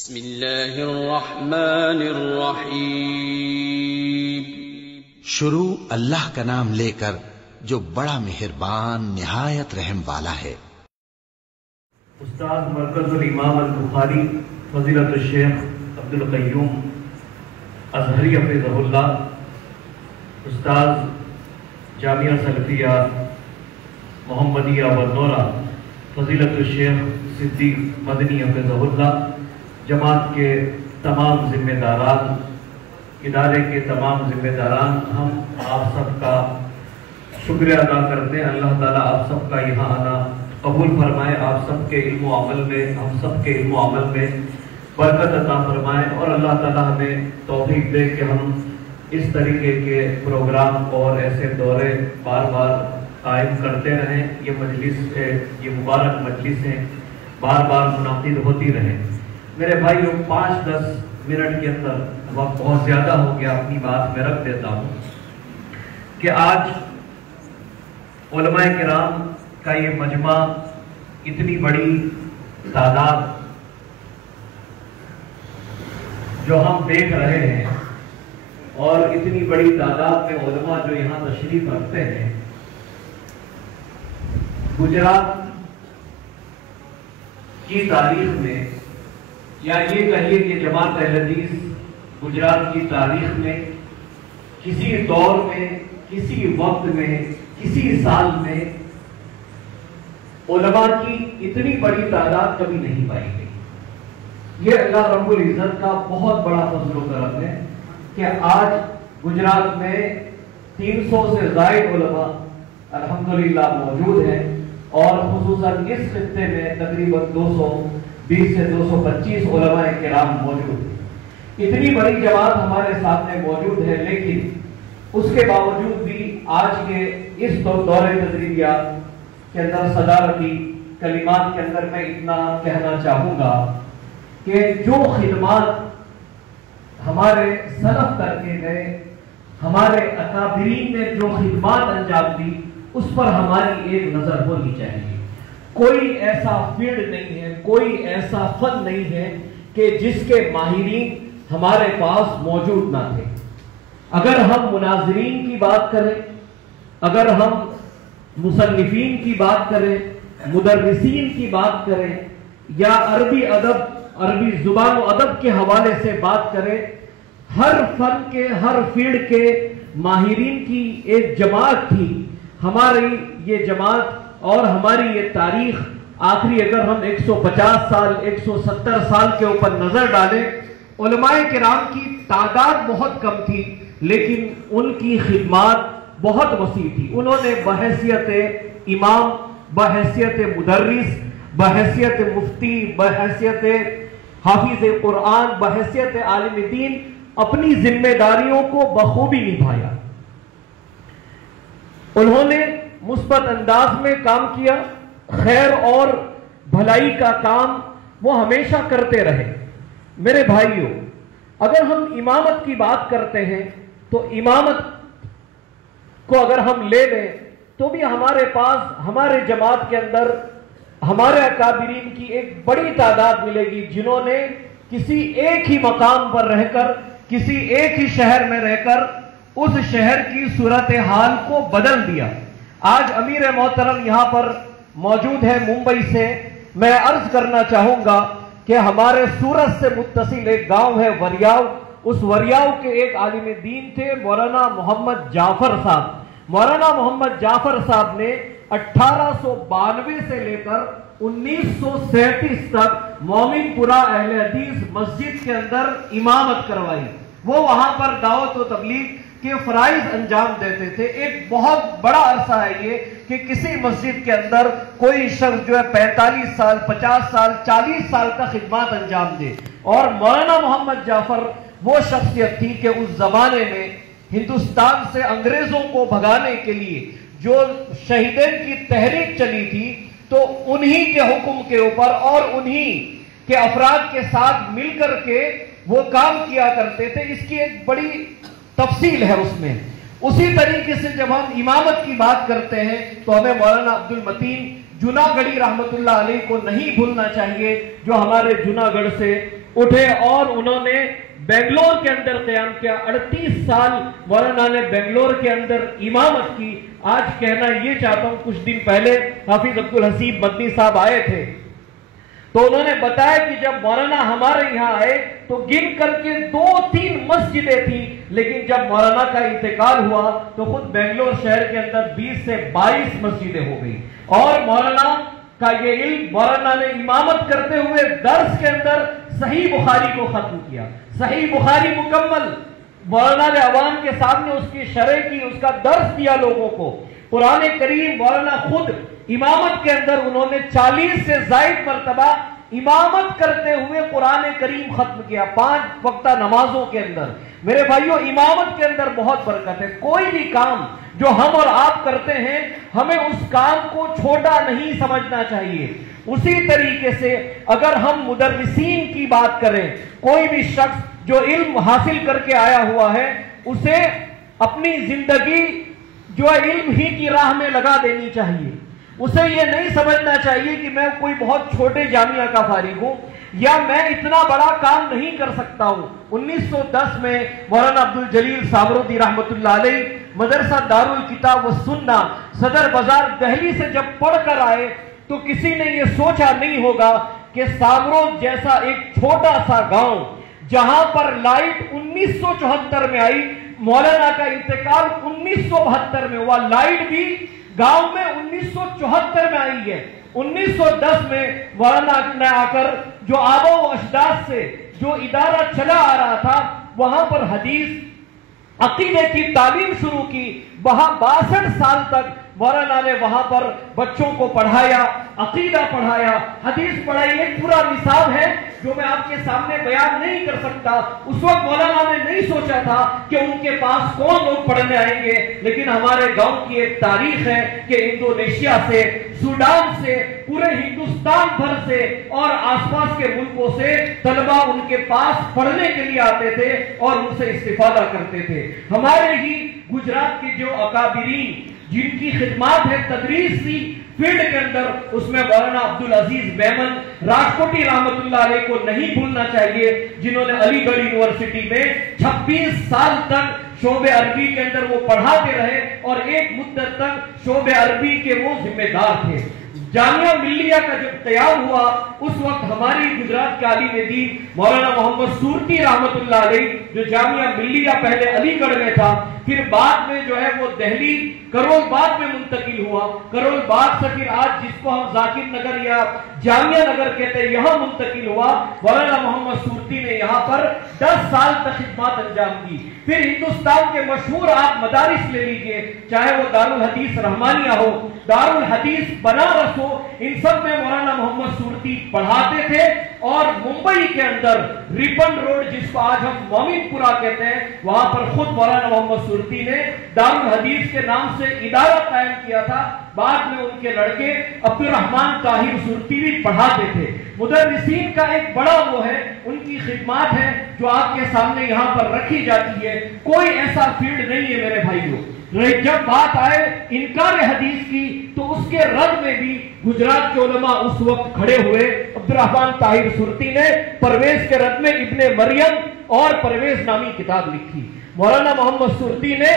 بسم اللہ الرحمن الرحیم۔ شروع اللہ کا نام لے کر جو بڑا مہربان نہایت رحم والا ہے۔ استاد مرکز الامام البخاری فضیلت الشیخ عبدالقیوم ازہری حفظہ اللہ، استاد جامعہ سلفیہ محمدیہ والنورہ فضیلت الشیخ صدیق مدنی حفظہ اللہ، جماعت کے تمام ذمہ داران، ادارے کے تمام ذمہ داران، ہم آپ سب کا شکریہ ادا کرتے ہیں۔ اللہ تعالیٰ آپ سب کا یہاں آنا قبول فرمائے، آپ سب کے علم و عمل میں، ہم سب کے علم و عمل میں برکت عطا فرمائے، اور اللہ تعالیٰ ہمیں توفیق دے کہ ہم اس طریقے کے پروگرام اور ایسے دورے بار بار قائم کرتے رہیں۔ یہ مجلس ہے، یہ مبارک مجلسیں بار بار منعقد ہوتی رہیں۔ میرے بھائیوں، 5-10 منٹ کے اندر، وقت بہت زیادہ ہو گیا، اپنی بات میں رکھ دیتا ہوں کہ آج علماء کرام کا یہ مجمع، اتنی بڑی تعداد جو ہم دیکھ رہے ہیں، اور اتنی بڑی تعداد میں علماء جو یہاں تشریف رکھتے ہیں، گجرات کی تاریخ میں، یا یہ کہیے کہ جماعت اہل حدیث گجرات کی تاریخ میں کسی دور میں، کسی وقت میں، کسی سال میں علماء کی اتنی بڑی تعداد کبھی نہیں پائی گئی۔ یہ اللہ رب العزت کا بہت بڑا فضل و کرم ہے کہ آج گجرات میں 300 سے زائد علماء الحمدللہ موجود ہیں، اور خصوصاً اس خطے میں تقریباً 220 سے 225 علماء کرام موجود ہیں۔ اتنی بڑی جماعت ہمارے سامنے موجود ہے، لیکن اس کے باوجود بھی آج کے اس دورے تدریبیات کے اندر، صدارتی کلمات کے اندر، میں اتنا کہنا چاہوں گا کہ جو خدمات ہمارے سلف کر کے گئے، ہمارے اکابرین نے جو خدمات انجام دی، اس پر ہماری ایک نظر ہونی چاہیے۔ کوئی ایسا فیلڈ نہیں ہے، کوئی ایسا فن نہیں ہے کہ جس کے ماہرین ہمارے پاس موجود نہ تھے۔ اگر ہم مناظرین کی بات کریں، اگر ہم مصنفین کی بات کریں، مدرسین کی بات کریں، یا عربی ادب، عربی زبان و ادب کے حوالے سے بات کریں، ہر فن کے، ہر فیلڈ کے ماہرین کی ایک جماعت تھی۔ ہماری یہ جماعت اور ہماری یہ تاریخ آخری، اگر ہم 150 سال، 170 سال کے اوپر نظر ڈالیں، علماء کرام کی تعداد بہت کم تھی، لیکن ان کی خدمات بہت وسیع تھی۔ انہوں نے بحیثیت امام، بحیثیت مدرس، بحیثیت مفتی، بحیثیت حافظ قرآن، بحیثیت عالم دین اپنی ذمہ داریوں کو بخوبی نبھایا۔ انہوں نے مثبت انداز میں کام کیا، خیر اور بھلائی کا کام وہ ہمیشہ کرتے رہے۔ میرے بھائیوں، اگر ہم امامت کی بات کرتے ہیں تو امامت کو اگر ہم لے لیں تو بھی ہمارے پاس، ہمارے جماعت کے اندر ہمارے اکابرین کی ایک بڑی تعداد ملے گی، جنہوں نے کسی ایک ہی مقام پر رہ کر، کسی ایک ہی شہر میں رہ کر اس شہر کی صورتحال کو بدل دیا۔ آج امیر محترم یہاں پر موجود ہے ممبئی سے، میں عرض کرنا چاہوں گا کہ ہمارے سورت سے متصل ایک گاؤں ہے وریاؤ، اس وریاؤ کے ایک عالم دین تھے مولانا محمد جعفر صاحب۔ مولانا محمد جعفر صاحب نے 1892 سے لے کر 1937 تک مومن پورہ اہل حدیث مسجد کے اندر امامت کروائی۔ وہ وہاں پر دعوت و تبلیغ کے فرائض انجام دیتے تھے۔ ایک بہت بڑا عرصہ ہے یہ کہ کسی مسجد کے اندر کوئی شخص جو ہے 45 سال، 50 سال، 40 سال کا خدمات انجام دے۔ اور مولانا محمد جعفر وہ شخصیت تھی کہ اس زمانے میں ہندوستان سے انگریزوں کو بھگانے کے لیے جو شہیدین کی تحریک چلی تھی، تو انہی کے حکم کے اوپر اور انہی کے افراد کے ساتھ مل کر کے وہ کام کیا کرتے تھے۔ اس کی ایک بڑی تفصیل ہے اس میں۔ اسی طریقے سے جب ہم امامت کی بات کرتے ہیں تو ہمیں مولانا عبدالمتین جناگڑھی رحمت اللہ علیہ کو نہیں بھولنا چاہیے، جو ہمارے جناگڑھ سے اٹھے اور انہوں نے بنگلور کے اندر قیام کیا. 38 سال مولانا نے بنگلور کے اندر امامت کی. آج کہنا یہ چاہتا ہوں، کچھ دن پہلے حافظ عبدالحسیب مدنی صاحب آئے تھے تو انہوں نے بتایا کہ جب مولانا ہمارے یہاں آئے تو گن کر کے 2-3 مسجدیں تھیں، لیکن جب مولانا کا انتقال ہوا تو خود بنگلور شہر کے اندر 20 سے 22 مسجدیں ہو گئی. اور مولانا کا یہ علم، مولانا نے امامت کرتے ہوئے درس کے اندر صحیح بخاری کو ختم کیا، صحیح بخاری مکمل. مولانا نے عوام کے سامنے اس کی شرح کی، اس کا درس دیا لوگوں کو. قرآن کریم مولانا خود امامت کے اندر انہوں نے 40 سے زائد مرتبہ امامت کرتے ہوئے قرآن کریم ختم کیا 5 وقتہ نمازوں کے اندر. میرے بھائیوں، امامت کے اندر بہت برکت ہے. کوئی بھی کام جو ہم اور آپ کرتے ہیں ہمیں اس کام کو چھوٹا نہیں سمجھنا چاہیے. اسی طریقے سے اگر ہم مدرسین کی بات کریں، کوئی بھی شخص جو علم حاصل کر کے آیا ہوا ہے اسے اپنی زندگی جو علم ہی کی راہ میں لگا دینی چاہیے. اسے یہ نہیں سمجھنا چاہیے کہ میں کوئی بہت چھوٹے جامعہ کا فارغ ہوں یا میں اتنا بڑا کام نہیں کر سکتا ہوں. 1910 میں مولانا عبدالجلیل سامرودی رحمت اللہ علیہ مدرسہ دارالکتاب والسنہ صدر بازار دہلی سے جب پڑھ کر آئے تو کسی نے یہ سوچا نہیں ہوگا کہ سامرود جیسا ایک چھوٹا سا گاؤں جہاں پر لائٹ 1974 میں آئی، مولانا کا انتقال 1972 میں ہوا، لائٹ بھی گاؤں میں 1974 میں آئی ہے. 1910 میں مولانا نے آ کر جو آبا و اجداد سے جو ادارہ چلا آ رہا تھا وہاں پر حدیث عقیدے کی تعلیم شروع کی. وہاں 62 سال تک مولانا نے وہاں پر بچوں کو پڑھایا، عقیدہ پڑھایا، حدیث پڑھائی. ایک پورا نصاب ہے جو میں آپ کے سامنے بیان نہیں کر سکتا. اس وقت مولانا نے نہیں سوچا تھا کہ ان کے پاس کون لوگ پڑھنے آئیں گے، لیکن ہمارے گاؤں کی ایک تاریخ ہے کہ انڈونیشیا سے، سوڈان سے، پورے ہندوستان بھر سے اور آس پاس کے ملکوں سے طلبہ ان کے پاس پڑھنے کے لیے آتے تھے اور ان سے استفادہ کرتے تھے. ہمارے ہی گجرات کے جو اکابرین جن کی خدمات ہے تدریسی فیلڈ کے اندر، اس میں مولانا عبدالعزیز میمن راجکوٹی رحمت اللہ علیہ کو نہیں بھولنا چاہیے، جنہوں نے علی گڑھ یونیورسٹی میں 26 سال تک شعبہ عربی کے اندر وہ پڑھاتے رہے اور ایک مدت تک شعبہ عربی کے وہ ذمہ دار تھے. جامعہ ملیہ کا جب قیام ہوا اس وقت ہماری گجرات کے عالم دین مولانا محمد سورتی رحمت اللہ علیہ، جو جامعہ ملیہ پہلے علی گڑھ میں تھا پھر بعد میں جو ہے وہ دہلی کرول باغ میں منتقل ہوا، کرول باغ سے پھر آج جس کو ہم ذاکر نگر یا جامعہ نگر کہتے ہیں یہاں منتقل ہوا. مولانا محمد سورتی نے یہاں پر 10 سال تک خدمات انجام دی. پھر ہندوستان کے مشہور آپ مدارس لے لیجئے، چاہے وہ دارالحدیث رحمانیہ ہو، دارالحدیث بنارس ہو، ان سب میں مولانا محمد سورتی پڑھاتے تھے. اور ممبئی کے اندر ریپن روڈ جس کو آج ہم مومن پورا کہتے ہیں، وہاں پر خود مولانا محمد سورتی نے دارالحدیث کے نام سے ادارہ قائم کیا تھا. بعد میں ان کے لڑکے عبد الرحمن طاہر سورتی بھی پڑھاتے تھے. مدرسین کا ایک بڑا وہ ہے، ان کی خدمات ہے جو آپ کے سامنے یہاں پر رکھی جاتی ہے. کوئی ایسا فیلڈ نہیں ہے میرے بھائیوں. جب بات آئے انکار حدیث کی تو اس کے رد میں بھی گجرات کے علماء اس وقت کھڑے ہوئے. عبد الرحمن طاہر سورتی نے پرویز کے رد میں ابن مریم اور پرویز نامی کتاب لکھی. مولانا محمد سورتی نے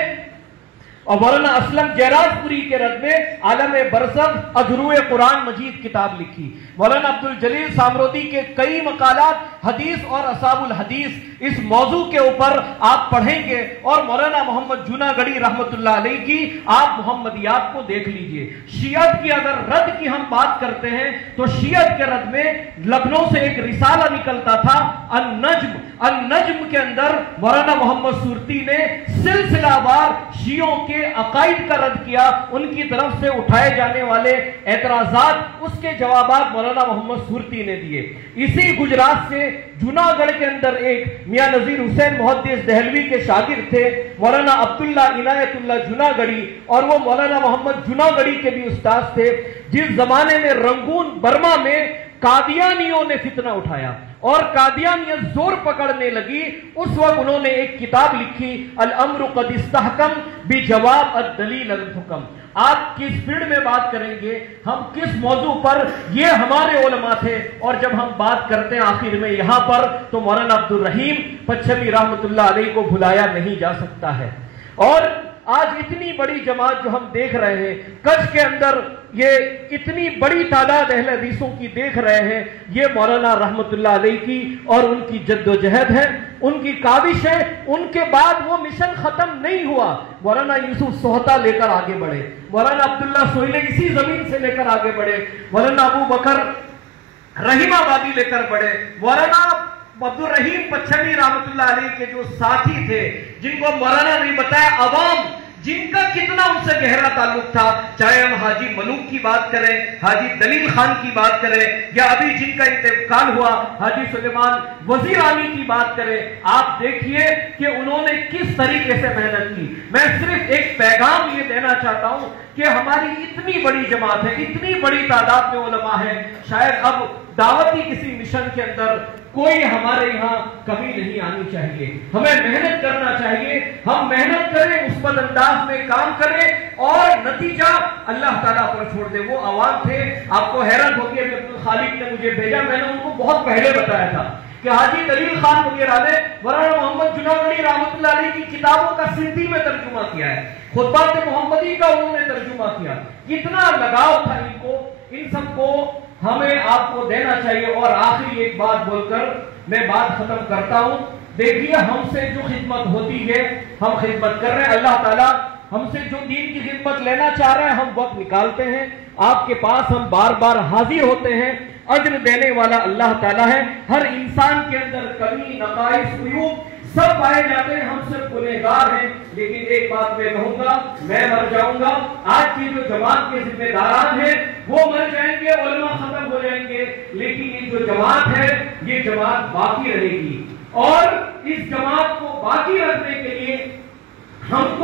اور مولانا اسلم جیراج پوری کے رد میں عالم برزخ اجروع قرآن مجید کتاب لکھی. مولانا عبدالجلیل سامرودی کے کئی مقالات حدیث اور اصحاب الحدیث اس موضوع کے اوپر آپ پڑھیں گے. اور مولانا محمد جوناگڑھی رحمت اللہ علیہ کی آپ محمدیات کو دیکھ لیجئے. شیعت کی اگر رد کی ہم بات کرتے ہیں تو شیعت کے رد میں لکھنؤ سے ایک رسالہ نکلتا تھا النجم. النجم کے اندر مولانا محمد سورتی نے سلسلہ وار شیعوں کے عقائد کا رد کیا، ان کی طرف سے اٹھائے جانے والے اعتراضات، اس کے جوابات مولانا محمد سورتی نے دیے. اسی گجرات سے جوناگڑھ کے اندر ایک میاں نذیر حسین محدث دہلوی کے شاگرد تھے مولانا عبداللہ عنایت اللہ جوناگڑھی، اور وہ مولانا محمد جوناگڑھی کے بھی استاد تھے. جس زمانے میں رنگون برما میں قادیانیوں نے فتنہ اٹھایا اور قادیانیت زور پکڑنے لگی، اس وقت انہوں نے ایک کتاب لکھی الامر قد استحکم بجواب الدلیل الحکم۔ آپ کس فیلڈ میں بات کریں گے، ہم کس موضوع پر، یہ ہمارے علماء تھے، اور جب ہم بات کرتے ہیں آخر میں یہاں پر تو مولانا عبد الرحیم پچھمی رحمت اللہ علیہ کو بھلایا نہیں جا سکتا ہے۔ اور آج اتنی بڑی جماعت جو ہم دیکھ رہے ہیں کچھ کے اندر، یہ اتنی بڑی تعداد اہل حدیثوں کی دیکھ رہے ہیں، یہ مولانا رحمت اللہ علیہ کی اور ان کی جد و جہد ہے، ان کی کاوش ہے۔ ان کے بعد وہ مشن ختم نہیں ہوا، مولانا یوسف سوہتا لے کر آگے بڑھے، مولانا عبداللہ سہیلی اسی زمین سے لے کر آگے بڑھے، مولانا ابو بکر رحیم آبادی لے کر بڑھے، مولانا عبد الرحیم پچھمی رحمت اللہ علیہ کے جو ساتھی تھے، جن کو مولانا نے بتایا عوام جن کا کتنا ان سے گہرا تعلق تھا، چاہے ہم حاجی ملوک کی بات کریں، حاجی دلیل خان کی بات کریں، یا ابھی جن کا انتقال ہوا حاجی سلیمان وزیرانی کی بات کریں، آپ دیکھیے کہ انہوں نے کس طریقے سے محنت کی۔ میں صرف ایک پیغام یہ دینا چاہتا ہوں کہ ہماری اتنی بڑی جماعت ہے، اتنی بڑی تعداد میں علماء ہیں، شاید اب دعوتی کسی مشن کے اندر کوئی ہمارے یہاں کمی نہیں آنی چاہیے، ہمیں محنت کرنا چاہیے، ہم محنت کریں، مثبت انداز میں کام کریں، اور نتیجہ اللہ تعالیٰ پر چھوڑ دیں۔ وہ عوام تھے، آپ کو حیرت ہوگی، ابھی عبد الخالق نے مجھے بھیجا، میں نے ان کو بہت پہلے بتایا تھا کہ حاجی دلیل خان وغیرہ نے مولانا محمد جناگڑی رحمت اللہ علیہ کی کتابوں کا سندھی میں ترجمہ کیا ہے، خطبات محمدی کا انہوں نے ترجمہ کیا، کتنا لگاؤ تھا ان کو، ان سب کو ہمیں آپ کو دینا چاہیے۔ اور آخری ایک بات بول کر میں بات ختم کرتا ہوں، دیکھیے ہم سے جو خدمت ہوتی ہے ہم خدمت کر رہے ہیں، اللہ تعالیٰ ہم سے جو دین کی خدمت لینا چاہ رہے ہیں ہم وقت نکالتے ہیں، آپ کے پاس ہم بار بار حاضر ہوتے ہیں، اجر دینے والا اللہ تعالیٰ ہے۔ ہر انسان کے اندر کمی، نقائص، عیوب سب پائے جاتے ہیں، ہم سب گنہگار ہیں، لیکن ایک بات میں کہوں گا، میں مر جاؤں گا، آج کی جو جماعت کے ذمہ داران ہیں وہ مر جائیں گے، علماء ختم ہو جائیں گے، لیکن یہ جو جماعت ہے یہ جماعت باقی رہے گی، اور اس جماعت کو باقی رکھنے کے لیے ہم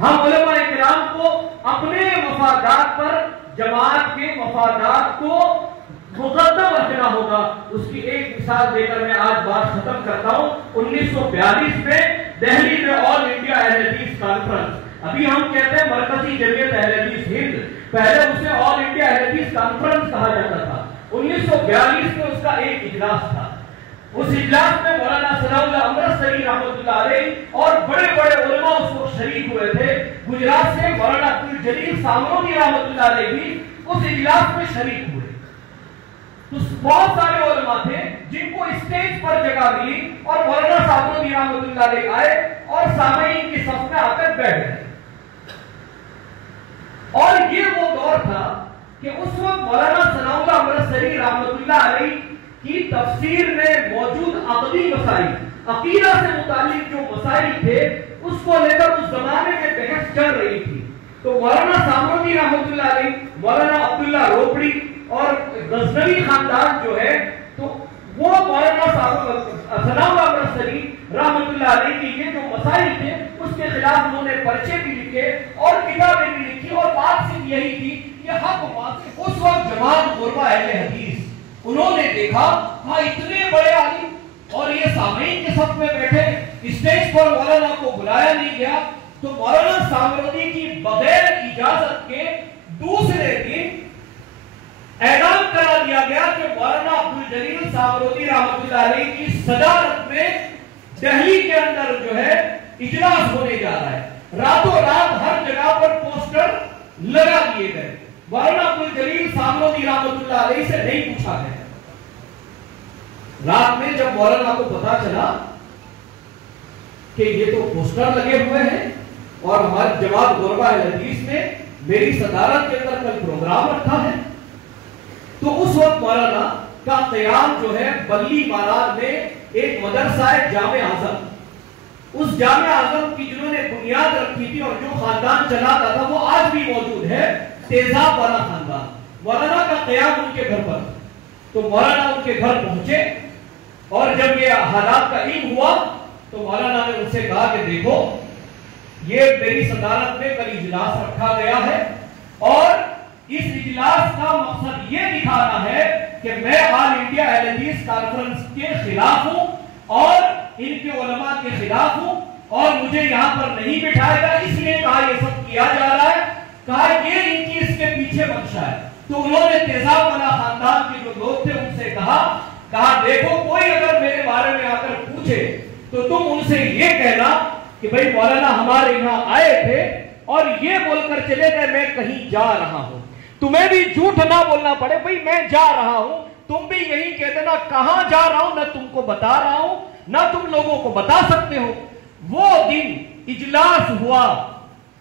علماء کرام کو اپنے مفادات پر جماعت کے مفادات کو مقدم رکھنا ہوگا۔ اس کی ایک مثال دے کر میں آج بات ختم کرتا ہوں۔ 1942 میں دہلی میں آل انڈیا اہل حدیث کانفرنس، ابھی ہم کہتے ہیں مرکزی جمعیت اہل حدیث ہند، پہلے اسے آل انڈیا اہل حدیث کانفرنس کہا جاتا تھا۔ 1942 میں اس کا ایک اجلاس تھا، اس اجلاس میں مولانا ثناء اللہ امرتسری رحمۃ اللہ علیہ اور بڑے بڑے علماء اس وقت شریک ہوئے تھے۔ گجرات سے مولانا عبد الجلیل سامرودی رحمۃ اللہ علیہ بھی اس اجلاس میں شریک ہوئے، تو بہت سارے علماء تھے جن کو اسٹیج پر جگہ ملی، اور مولانا سامرودی رحمۃ اللہ علیہ آئے اور سامعین کی صف میں آ کر بیٹھ گئے، اور یہ وہ دور تھا کہ اس وقت مولانا ثناء اللہ امرتسری رحمۃ اللہ علیہ کی تفسیر میں موجود عقلی مسائل، عقیدہ سے متعلق جو مسائل تھے اس کو لے کر اس زمانے میں بحث چل رہی تھی، تو مولانا سامرودی رحمۃ اللہ علیہ، مولانا عبداللہ روپڑی اور غزنوی خاندان جو ہے، تو وہ مولانا ثناء اللہ امرتسری رحمۃ اللہ علیہ کی یہ جو مسائل تھے اس کے خلاف انہوں نے پرچے بھی لکھے اور کتابیں بھی لکھی، اور بات صرف یہی تھی کہ حق بات۔ اس وقت جماعت غربا اہل حدیث انہوں نے دیکھا ہاں اتنے بڑے عالم اور یہ سامعین کے صف میں بیٹھے، اسٹیج پر مولانا کو بلایا نہیں گیا، تو مولانا سامرودی کی بغیر اجازت کے دوسرے دن اعلان کرا دیا گیا کہ مولانا عبد الجلیل سامرودی رحمۃ اللہ علیہ کی صدارت میں دہلی کے اندر جو ہے اجلاس ہونے جا رہا ہے۔ راتوں رات ہر جگہ پر پوسٹر لگا دیے گئے، مولانا عبد الجلیل سامرودی رحمۃ اللہ علیہ سے نہیں پوچھا گیا۔ رات میں جب مولانا کو پتا چلا کہ یہ تو پوسٹر لگے ہوئے ہیں اور ہماری جماعت غربا اہل حدیث نے میری صدارت کے اندر کل پروگرام رکھا ہے، تو اس وقت مولانا کا قیام جو ہے بلی ماراد میں ایک مدرسہ ہے جامع اعظم، اس جامع اعظم کی جنہوں نے بنیاد رکھی تھی اور جو خاندان چلاتا تھا وہ آج بھی موجود ہے، تیزاب والا خاندان، مولانا کا قیام ان کے گھر پر، تو مولانا ان کے گھر پہنچے، اور جب یہ حالات کا علم ہوا تو مولانا نے ان سے کہا کہ دیکھو یہ میری صدارت میں کل اجلاس رکھا گیا ہے، اور اس اجلاس کا مقصد یہ دکھانا ہے کہ میں آل انڈیا اہل حدیث کانفرنس کے خلاف ہوں اور ان کے علماء کے خلاف ہوں اور مجھے یہاں پر نہیں بٹھائے گا، اس لیے کہا یہ سب کیا جا رہا ہے، کہا یہ ان کی اس کے پیچھے منشا ہے۔ تو انہوں نے تیزاب والا خاندان کے جو لوگ تھے ان سے کہا دیکھو کوئی اگر میرے بارے میں آ کر پوچھے تو تم ان سے یہ کہنا کہ بھئی مولانا ہمارے یہاں آئے تھے اور یہ بول کر چلے گئے میں کہیں جا رہا ہوں، تمہیں بھی جھوٹ نہ بولنا پڑے بھئی میں جا رہا ہوں، تم بھی یہی کہہ دینا کہاں جا رہا ہوں، نہ تم کو بتا رہا ہوں نہ تم لوگوں کو بتا سکتے ہو۔ وہ دن اجلاس ہوا،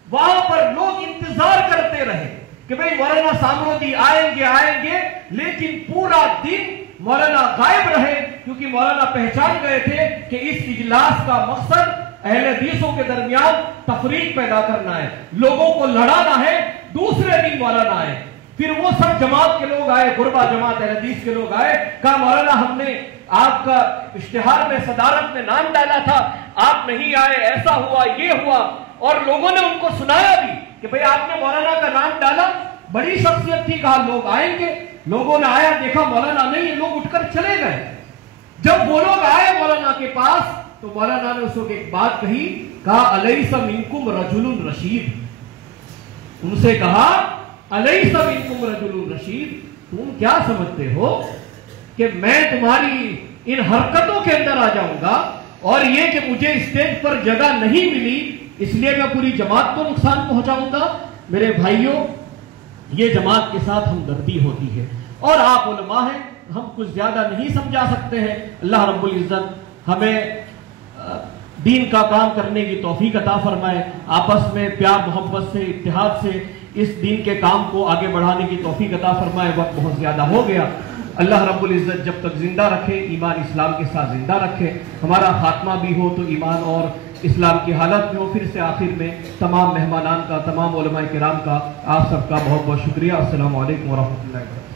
وہاں پر لوگ انتظار کرتے رہے کہ بھئی مولانا سامرودی آئیں گے، لیکن پورا دن مولانا غائب رہے، کیونکہ مولانا پہچان گئے تھے کہ اس اجلاس کا مقصد اہل حدیثوں کے درمیان تفریق پیدا کرنا ہے، لوگوں کو لڑانا ہے۔ دوسرے دن مولانا آئے، پھر وہ سب جماعت کے لوگ آئے، غربا جماعت اہل حدیث کے لوگ آئے، کہا مولانا ہم نے آپ کا اشتہار میں صدارت میں نام ڈالا تھا، آپ نہیں آئے، ایسا ہوا یہ ہوا، اور لوگوں نے ان کو سنایا بھی کہ بھئی آپ نے مولانا کا نام ڈالا، بڑی شخصیت تھی، کہا لوگ آئیں گے، لوگوں نے آیا، دیکھا مولانا نہیں، یہ لوگ اٹھ کر چلے گئے۔ جب وہ لوگ آئے مولانا کے پاس تو مولانا نے اس کو ایک بات کہی، کہا الیس منکم رجل رشید، ان سے کہا الیس منکم رجل رشید، تم کیا سمجھتے ہو کہ میں تمہاری ان حرکتوں کے اندر آ جاؤں گا، اور یہ کہ مجھے اسٹیج پر جگہ نہیں ملی اس لیے میں پوری جماعت کو نقصان پہنچاؤں گا؟ میرے بھائیوں، یہ جماعت کے ساتھ ہمدردی ہوتی ہے، اور آپ علماء ہیں، ہم کچھ زیادہ نہیں سمجھا سکتے ہیں۔ اللہ رب العزت ہمیں دین کا کام کرنے کی توفیق عطا فرمائے، آپس میں پیار محبت سے اتحاد سے اس دین کے کام کو آگے بڑھانے کی توفیق عطا فرمائے۔ وقت بہت زیادہ ہو گیا، اللہ رب العزت جب تک زندہ رکھے، ایمان اسلام کے ساتھ زندہ رکھے، ہمارا خاتمہ بھی ہو تو ایمان اور اسلام کی حالت میں ہو۔ پھر سے آخر میں تمام مہمانان کا، تمام علماء کرام کا، آپ سب کا بہت بہت شکریہ۔ السلام علیکم ورحمۃ اللہ وبرکاتہ۔